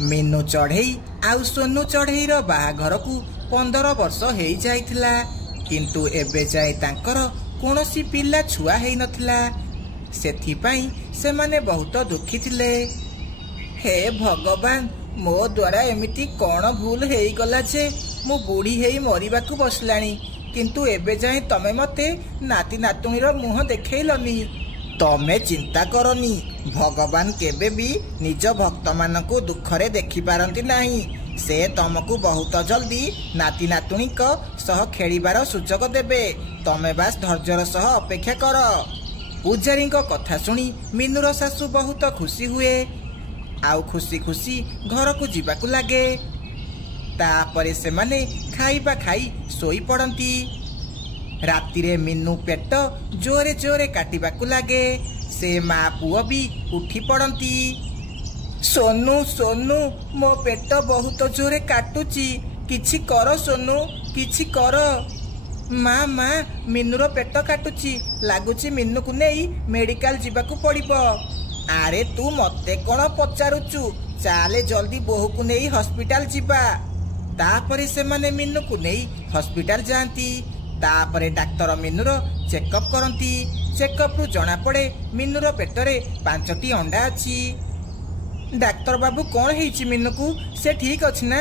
मीनू चढ़ई आउ सोनू चढ़ईर बाहाघर को 15 वर्ष हो जाइथिला किंतु एबे जाए तांकर कोनोसी पिला छुआ हेई नथिला। सेथिपाई से माने बहुत दुखी थिले। हे भगवान मो द्वारा एमिति कौन भूल हेई गला जे मु बुढ़ी हेई मरिबा को बसलानी किंतु एबे जाए तमे मते नाती नातुणीर मुह देखैलनी। तमे चिंता करनी भगवान केबे भी निज भक्त मानकु दुखरे देखि पारंती नाही। से तुमको बहुत जल्दी नाती नातुणी सह खेलिबार सुजोग देबे। तमे बास धैर्यर सह अपेक्षा कर। पूजारी कथा शुणी मीनूर सासू बहुत खुशी हुए आउ खुशी खुशी घर को जीवाकु लागे। तापरे से माने खाइबा खाई सोई पड़ती। रातिरे मीनू पेट जोरे जोरे काटिबाकु लागे। से माँ पुओ भी उठी पड़ती। सोनू सोनू मो पेट बहुत जोरे काटुची किछि कर सोनू किछि कर। माँ माँ मीनूर पेट काटुची लगुची मीनू को नहीं मेडिकल जीवाकु पड़िबो। आरे तू मते कोन पचारुचु चाले जल्दी बोहू को नहीं हॉस्पिटल जीवा। तापरे से माने मीनू को नहीं हॉस्पिटल जाती। तापरे डाक्टर मीनूर चेकअप करती। चेकअप रु जना पड़े मीनूर पेटरे 5टी अंडा अच्छी। डाक्टर बाबू कौन है मीनू को से ठीक अच्छी ना?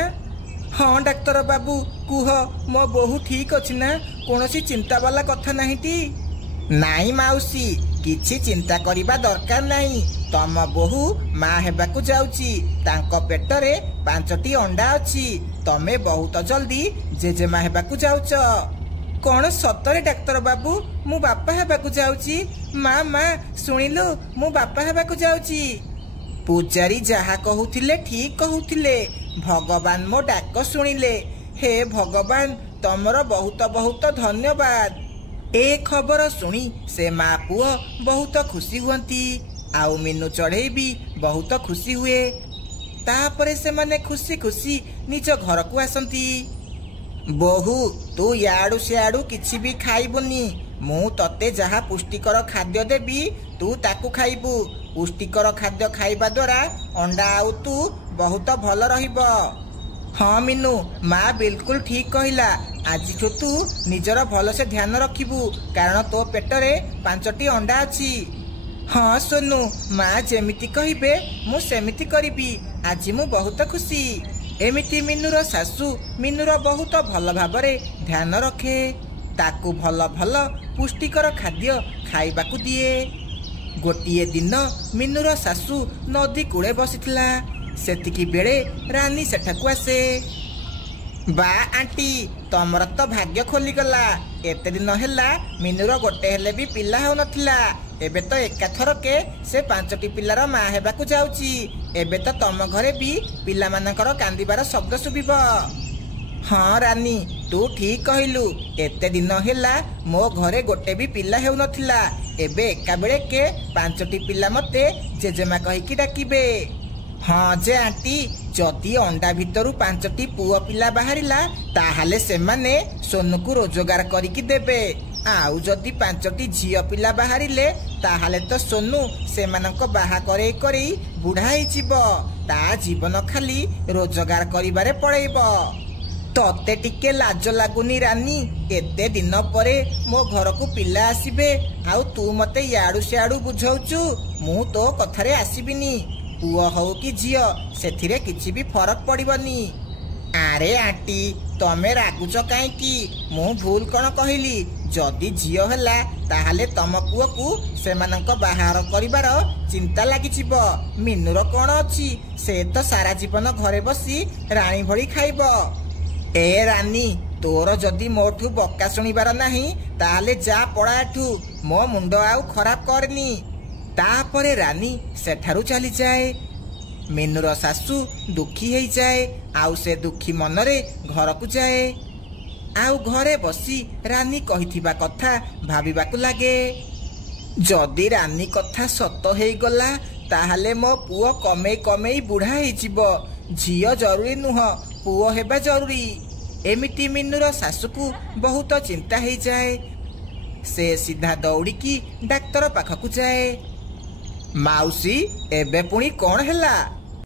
हाँ डाक्टर बाबू कुह मो बहु ठीक अच्छी ना? कौनसी चिंता वाला कथा नहीं टी? नाई माउसी किछि चिंता करिबा दरकार नहीं। तम बहु माँ हेबाकु जाउची तांको पेटरे 5टी अंडा अच्छी। तमे बहुत जल्दी जेजेमा हेबाकु जाउच। कौन सतरे डाक्टर बाबू मु बापा हेबाकु जाउची? माँ माँ सुनिलो मु बापा हेबाकु जाउची। पूजारी जहा कहूथिले ठीक कहूथिले। भगवान मो डाक सुनिले। हे भगवान तमर बहुत बहुत धन्यवाद। ए खबर सुनी से माँ पुओ बहुत खुशी हुअंती आउ मीनू चढ़ई भी बहुत खुशी हुए। तापरे से माने खुशी खुशी निज घर को आसंती। बहु तू याडू सियाडू किछि भी खाइबुनी। मु तते जहा पुष्टिकर खाद्य देबी तू ताकू खाइबू। पुष्टिकर खाद्य खाइबा द्वारा अंडा आउ तू बहुत भल रहिबो। हाँ मीनू माँ बिल्कुल ठीक कहिला। आज तू निजर भल से ध्यान रखिबू कारण तो पेटरे 5टी अंडा अच्छी। हाँ सोनू माँ जेमिति कहिबे मु सेमिति करिबी। आज मु बहुत खुशी। एमिति मीनूर सासू मीनूर बहुत भल भाबरे ध्यान रखे। ताकू भल भल पुष्टिकर खाद्य खाइबाकू दिए। गोटिए दिन मीनूर सासू नदी कूड़े बसिथिला। सेतिकी बेले रानी सेठाकू आसे। बा आंटी तमर तो भाग्य खोली गला। एते दिन हेला मीनूर गोटे हेले भी पिला हो नथिला। एबे तो एकाथरके से 5टी पिलार माँ हेबाकू जाउची। एबे तो तम घरे भी पिला मानकर कांदिबार शब्द सुबिबो। हाँ रानी तू ठीक कहिलु। एते दिन हेला मो घरे गोटे भी पिला हेउ नथिला। एबे एका बेले के 5टी पिला मते जेजेमा कहिकी डाकिबे। हाँ जे आंटी जदि अंडा भितरु 5टी पुओ पिला बाहरिला ताहाले से माने सोनू को रोजगार करिकी देबे। आउ जदि 5टी झियो पिला बाहरिले ताहाले तो सोनू सेमानक बाहा करई करई बुढ़ा होइजिबो। ता जीवन खाली रोजगार करिबारे पड़ेइबो। तते टिके लाज लागुनी रानी? एते दिन परे मो घर को पिला आसीबे आउ तू मते याडू सियाडू बुझौचु। मु तो कथारे आसीबिनी। पुओ हो कि झियो सेथिरे किछि भी फरक पड़िबनी। आरे आंटी तमे रागुच काईकी? मु भूल कौन कहली? जदि झियो हेला ताहाले तम पुओ को सेमानक बाहार करिबार चिंता लागिजिबो। मीनूर कौन अछि? से तो सारा जीवन घरे बसी रानी भली खाइबो। ए रानी तोर जदि मोठू बक्का शुणिबार नाही ताहाले जा पड़ा एठू। मो मुंड आउ खराब करनी। तापरे रानी सेठारु चली जाए। मीनूर सासू दुखी हो जाए आउ से दुखी मनरे घर को जाए। आउ घरे बसी रानी कहिथिबा कथा भाबिबाकू लागे। जदि रानी कथा सत हो गला ताहाले मो पुओ कमेई कमेई बुढ़ा होइजिबो। झियो जरूरी नुह पुओ हेबा जरूरी। एमिति मीनूर सासू को बहुत चिंता हो जाए। से सीधा दौड़िकी डाक्तर पाखकू जाए। माउसी एबे पुणी कौन हैला?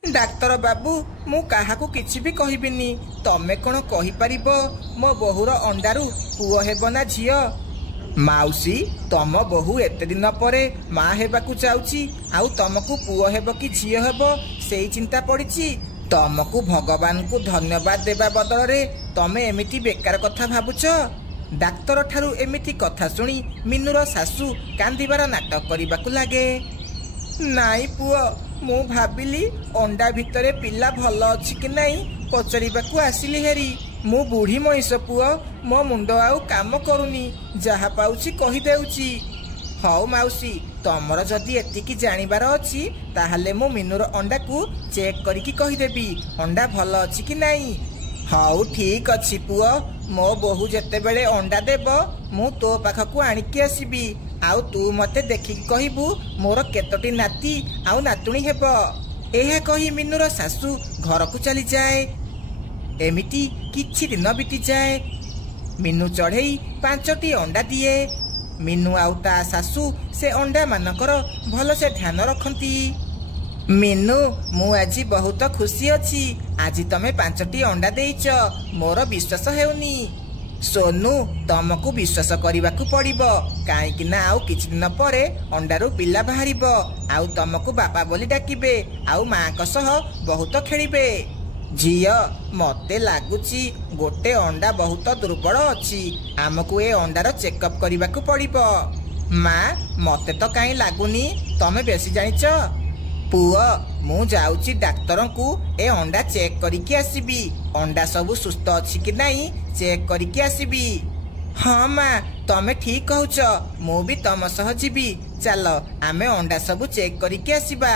डाक्तर बाबू मु काहाकू किछि भी कहिबिनी तमे कोन कहि परिबो मो बहुर अंडारू पुओ हेबो ना झियो माउसी तम बहु एते दिन परे माँ हेबाकू चाउची आउ तमकू पुओ हेबो कि झियो हेबो सेई चिंता पड़िची तमकू भगवान को धन्यवाद देबा बदल रे तमे एमिति बेकार कथा भाबुछ डाक्तर ठारू एमिति कथा सुनी मिनुर सासू कांदिबार नाटक करिबाकू लागे नाई पुओ मु भाबिली अंडा भितरे पिला भल अछि कि नाही पचरिबाकू आसिली हेरी मु बुढ़ी मईस पुओ मो मुंड आउ काम करूनी जहा पाउची कहि देउची हौ माउसी तमर जदि एतिकी जानिबार अछि ताहाले मु मिनुर अंडा को चेक करिकी कहि देबी अंडा भल अछि कि नाही हौ ठीक अछि पुओ मो बहु जेते बेले अंडा देबो मु तो पाखकू आनिकी आसीबी आउ तू मते देखिकी कहिबू मोर केतोटी नाती आउ नातुणी हेबो एहा कहि मिनुर सासू घर को चली जाए एमिति किछि दिन बीती जाए मिनु चढ़ई 5टी अंडा दिए मिनु आउ ता सासू से अंडा मानकर भल से ध्यान रखती मिनु मु आज बहुत खुशी अछि आज तमे 5टी अंडा देइछ मोर विश्वास हेउनी सोनू तमको विश्वास करने पड़िबो काईकि ना आउ किछि दिन परे अंडारू पिला बाहरिबो आउ तमको बापा बोली डाकिबे आउ माँ को सह बहुत खेलिबे झियो मते लागुची गोटे अंडा बहुत दुर्बल अछि आमको ए अंडार चेकअप करने पड़िबो माँ मते तो काई लागुनी तमे बेसी जानिच पुओ मु जाउची डाक्टर को ए अंडा चेक करिकी आसीबी अंडा सबु सुस्थ अछि कि नाही चेक करिकी आसीबी हाँ माँ तमे ठीक कहूच मु भी तम सह जीवी चल आमे अंडा सबु चेक करिकी आसीबा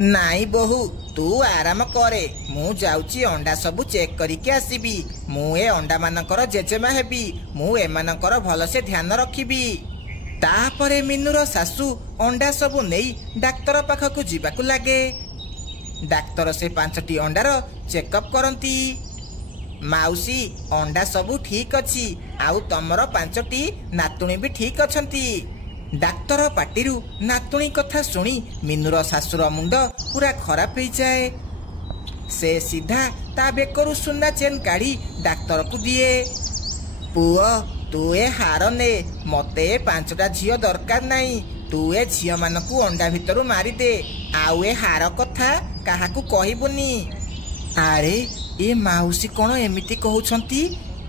नाई बहु तू आराम करे मु जाउची अंडा सबु चेक करिकी आसीबी मु ए अंडा मानकर जेजेमा हेबी मु ए मानकर भल से ध्यान रखिबी तापरे मिनुर सासू अंडा सबु नेई डाक्तर पाखकू जीवाकू लागे डाक्तर से 5टी अंडार चेकअप करती माउसी अंडा सबु ठीक अछि आउ तमर 5टी नातुणी भी ठीक अछंती डाक्तर पाटिरू नातुणी कथा सुनी मिनुर सासुर मुंड पूरा खराब हो जाए से सीधा ता बेकरू सुना चेन काढ़ी डाक्तर को दिए पुओ तू ए हार ने मते 5टा झियो दरकार नाही तू ए झियो मानकू अंडा भितरू मारी दे आउ ए हार कथा काहाकू कहिबुनी अरे ए माउसी कोन एमिति कहउछंती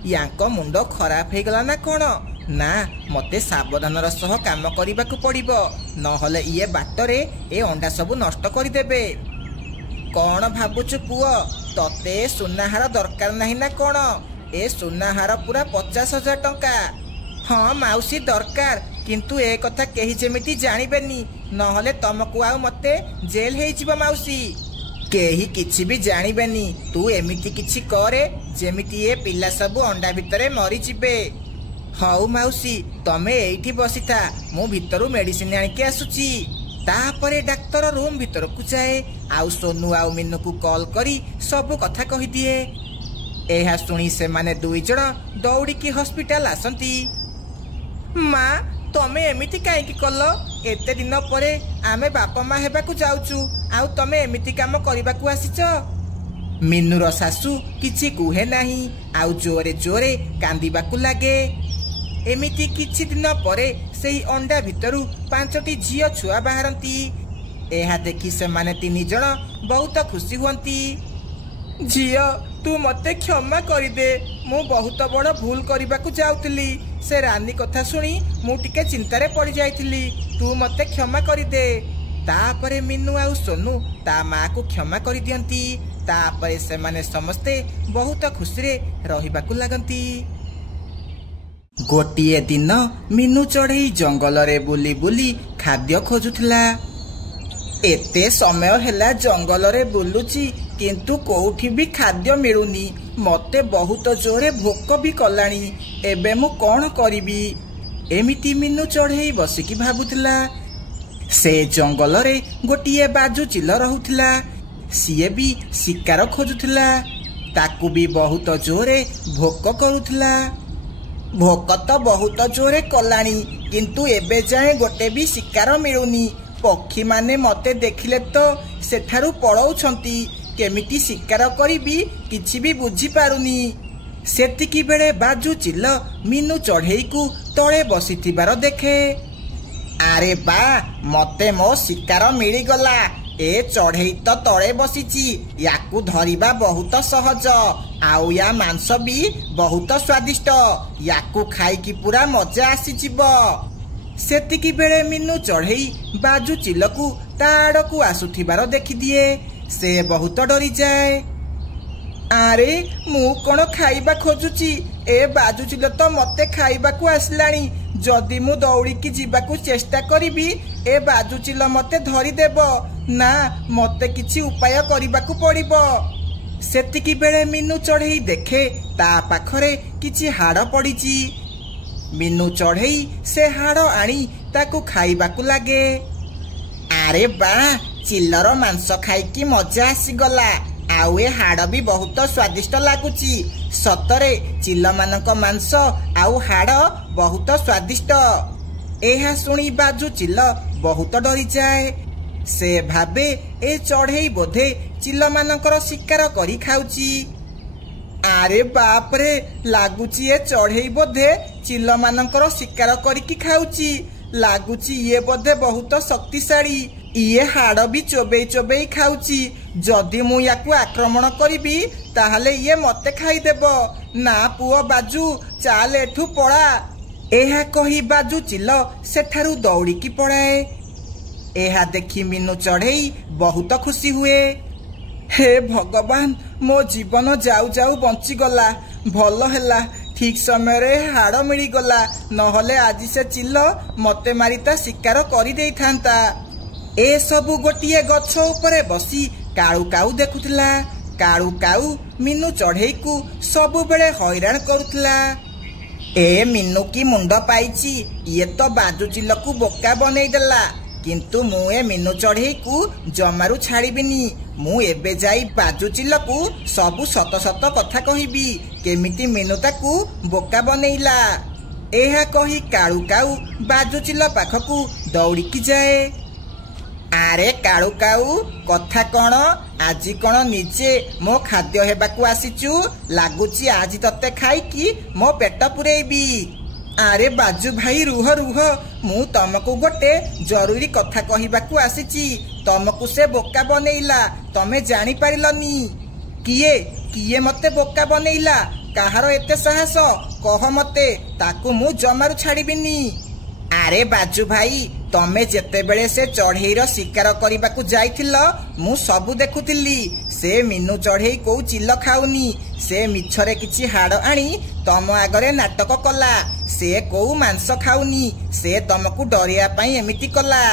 यांको मुंड खराब हे गला ना कोन ना मते सावधानर सह काम करिबाकू पड़िबो नहले इए बाटरे ए अंडा सब नष्ट करि देबे कोन भाबुछु पुओ तते सुनाहार दरकार नाही ना कोन ए सुनाहार पूरा 50,000 टंका हाँ माउसी दरकार किंतु ए कथा केही जेमिति जानिबेनी नहले तमको आउ मते जेल हे जिवो माउसी केही किछि भी जानिबेनी तू एमिति किछि करे जेमिति ए पिला सब अंडा भितरे मरी जिबे हाउ माउसी तमे एठी बसिता मु भितरु मेडिसिन आनिके आसुची तापरे डाक्टर रूम भितर को जाए आउ सोनू आउ मिन्नू को कॉल करी सब कथा कहि दिए एहा सुनी से माने दुई जण दौड़ी की हॉस्पिटल आसंती माँ तमे एमिति काई की कलो एते दिन परे आमे बापा माँ हेबाकू जाउचू आउ तमे एमिति काम करिबाकू आसीच मिन्नूर सासू किछि कुहे नाही आउ जोरे जोरे कांदिबाकू लागे एमिति किछि दिन परे सेही अंडा भितरु 5टी झियो छुआ बाहरती एहा देखि से माने 3 जण बहुत खुशी हुंती झियो तू मते क्षमा करि दे मु बहुत बड़ भूल करिबाकू जाउतली से रानी कथा सुनी मु टिके चिंतारे पड़ जाइतली तू मते क्षमा करि दे तापरे मिन्नू आउ सोनू ता माँ को क्षमा करि दियंती तापरे से माने समस्ते बहुत खुशी रे रहिबाकू लागंती गोटिए दिन मिन्नू चढ़ई जंगल रे बुली बुली खाद्य खोजुथला एते समय हैला जंगल रे बुलुची किंतु कोउठी भी खाद्य मिलुनी मते बहुत जोरे भोक भी कलानी एबे मु कोन करिबी एमिति मिन्नू चढ़ई बसिकी भाबुथला से जंगल रे गोटिए बाजू चिल रहुथला सीए भी शिकार खोजुथला ताकू भी बहुत जोरे भोक करुथला भोक तो बहुत जोरे कलानी किंतु एबे जाए गोटे भी शिकार मिलुनी पक्षी माने मते देखिले तो सेठारु पळौछंती केमिति शिकार करिबी किछि भी बुझी पारुनी। सेतिकी बेले बाजू चिल मीनू चढ़ई को तले बसिथिबार देखे। आरे बा मते मो शिकार मिलीगला। ए चढ़ई तो तले बसिची याकू धरिबा बहुत सहज आउ या मांस भी बहुत स्वादिष्ट याकू खाइकी पूरा मजा आसीजिबो। सेतिकी बेले मीनू चढ़ई बाजू चिलकू ता आड़कू आसुथिबार देखि दिए। से बहुत डरी जाए। आरे मु कोन खाइबा खोजुची ए बाजू चिल तो मते खाइबाकू आसलानी। जदि मु दौड़िकी जीवाकू चेष्टा करिबी ए बाजू चिल मते धरी देबो ना मते किछि उपाय करिबाकू पड़िबो। सेतिकी बेले मीनू चढ़ई देखे ता पाखरे किछि हाड़ पड़िची। मीनू चढ़ई से हाड़ आनी ताकू खाइबाकू लागे। आरे बा चिल्लर मांस खाइकी मजा आसीगला आउ ए हाड़ भी बहुत स्वादिष्ट लागुची। सतरे चिल्ल मानक मांस आउ हाड़ बहुत स्वादिष्ट। एहा सुनी बाजू चिल्ल बहुत डरी जाए। से भाबे ए चढ़ई बोधे चिल्ल मानकर शिकार करी खाउची। आरे बाप रे लागुची ए चढ़ई बोधे चिल्ल मानकर शिकार करिकी खाउची। लागुची ये बोधे बहुत शक्तिशाली। इए हाड़ भी चोबई चोबई खाउची। जदि मु याकू आक्रमण करिबी ताहले ये मते खाइदेबो। ना पुओ बाजू चाल एठू पड़ा। एहा कही बाजू चिल सेठारु दौड़िकी पड़ाए। एहा देखी मीनू चढ़ई बहुत खुशी हुए। हे भगवान मो जीवन जाऊ जाऊ बंचीगला। भल हैला ठीक समय रे हाड़ मिलीगला नहले आज से चिल मते मारिता शिकार करी देइथांता। ए सबु गोटिए गछ उपरे बसी काळू काऊ देखुथिला। काळू काऊ मीनू चढ़ई को सबु बेले हैरान करुथिला। ए मीनू की मुंड पाइची ये तो बाजू चिल को बोका बनई देला। किंतु मु ए मीनू चढ़ई को जमारू छाड़ीबिनी। मु एबे जाई बाजू चिल को सबु सत सत कथा कहिबी केमिति मीनू ताकू बोका बनईला। एहा कही काळू काऊ बाजू चिल पाखकू दौड़िकी जाए। आरे काळू काऊ कथा कौन आज कौन निजे मो खाद्य हेबाकू आसीचु। लागुची आज तते खाइकी मो पेट पुरेबी। आरे बाजू भाई रुह रुह मु तमको गोटे जरूरी कथा कहिबाकू आसीची। तमको से बोका बनईला तमे जानी पारिलनी। किए किए मते बोका बनईला काहार एते साहस कह मते ताकू मु जमारू छाड़ीबिनी। आरे बाजू भाई तमे जेते बेले से चढ़ईर शिकार करबाकू जाइथिलो मु सबु देखुथिली। से मीनू चढ़ई को चिल्ल खाउनी। से मिछरे किछि हाड़ आनी तम आगरे नाटक कला। से को मांस खाउनी। से तमकू डरिया पई एमिति कला।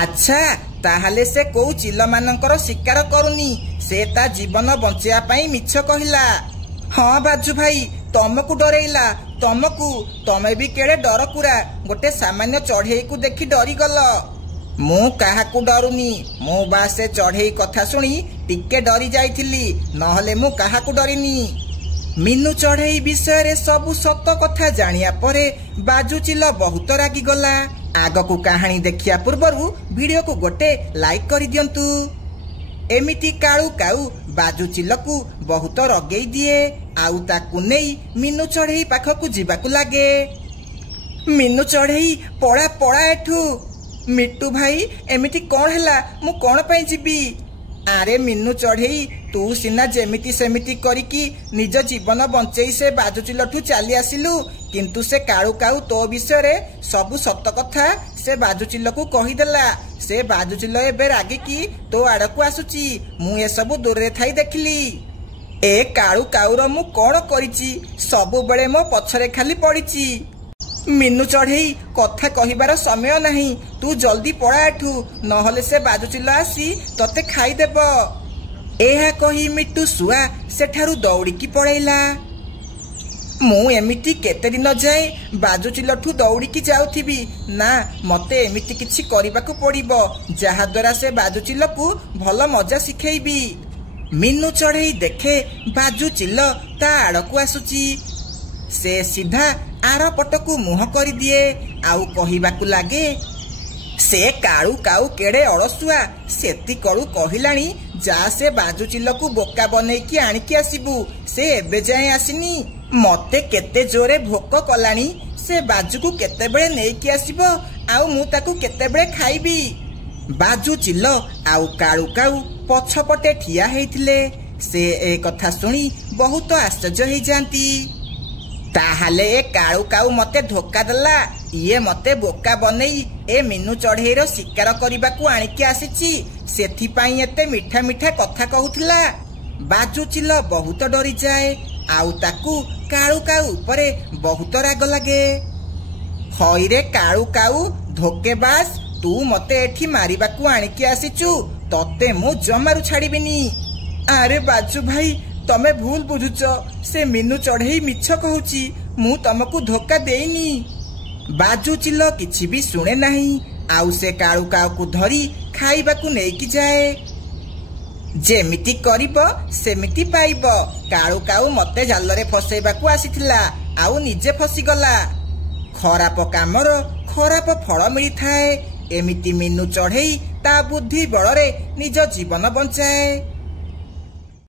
अच्छा ताहाले से को चिल्ल मानकर शिकार करूनी। से ता जीवन बंचिया पई मिछ कहिला। हाँ बाजू भाई तमकू डरेइला। तमकू तमे भी केड़े डर कुरा गोटे सामान्य चढ़ई को देखी डरी गल। मु काहाकू डरुनी। मु बा से चढ़ई कथा सुनी टिके डरी जाइथिली नहले मु काहाकू डरिनी। मीनू चढ़ई विषय रे सबु सत कथा जानिया परे बाजू चिल बहुत रागी गला। आगकू कहानी देखिया पूर्वरु वीडियो को गोटे लाइक करि दियंतु। एमिति काळू काऊ बाजू चिलकू बहुत रगेई दिए आउ ताकू नेई मीनू चढ़ई पाखकू जीवाकू लागे। मीनू चढ़ई पड़ा पड़ा एठू। मिट्टू भाई एमिति कौन हैला मु कौन पाई जीवी। आरे मीनू चढ़ई तू सिना जेमिति सेमिति करिकी निज जीवन बंचई से बाजू चिलठू चली आसिलु। किंतु से काळू काऊ तो विषय रे सबु सत कथा से बाजू चिल्लकू कहीदेला। से बाजू चिल्ल एबे रागिकी तो आड़कू आसुची। मु ए सबु दूर रे थाई देखिली। ए काळू काऊर मु कौन करिची सबु बेले मो पछरे खाली पड़िची। मीनू चढ़ई कथा कहिबार समय नहीं। तू जल्दी पड़ा एठू नहले से बाजू चिल्ल आसी तते खाईदेब। एहा कही मिट्टू सुआ सेठारु दौड़िकी पड़ेला। मु एमिति केते दिन जाए बाजू चिल्लठू दौड़िकी जाउथिबी ना मते एमिति किछि करिबाकू पड़िबो जहा द्वारा से बाजू चिल्लकू भल मजा शिखेइबी। मीनू चढ़ई देखे बाजू चिल्ल ता आड़कू आसुची। से सीधा आर पटकू मुह कर दिए आउ कहिबाकू लागे से काळू काऊ केड़े अड़सुआ सेती कलू कहलानी जा से बाजुचिल्लू बोका बनईकी आणिकी आसबू से एबे जाए आसीनी मते केते जोरे भोक कलानी से बाजू केते बेले नेकी आसीबो आउ मु ताकू केते बेले खाइबी। बाजुचिल्ल आउ काळू काऊ पछपटे ठिया हेइथिले से ए कथा सुनी बहुत आश्चर्य हो जाती। ताहाले ए काळू काऊ मते धोखा देला ये मते बोका बनई ए मीनू चढ़ेईर शिकार करबाकू आणिकी आसीची सेथि पई एते मीठा मीठा कथा कहूथिला। बाजुचिल्ल बहुत डरी जाए आउ ताकू काळू काऊ उपरे बहुत राग लागे। हईरे काळू काऊ धोकेबाज तू मते एठी मारिबाकू आणिकी आसीचु तते मु जमारू छाड़ीबिनी। अरे बाजू भाई तमे भूल बुझुच से मीनू चढ़ेई मिछ कहूची मु तुमको धोखा देनी। बाजुचिल्ल किछि भी सुने नहीं आउ से काळू काऊ को धरी खाइबाकू नेकी जाए। जेमिति करिबो सेमिति पाइबो काळू काऊ मते जालरे फसैबाकू आसीथिला आउ निजे फसीगला। खराप कामर खराप फल मिली थाए एमिति मीनू चढ़ेई ता बुद्धि बଳରେ निज जीवन बंचाए।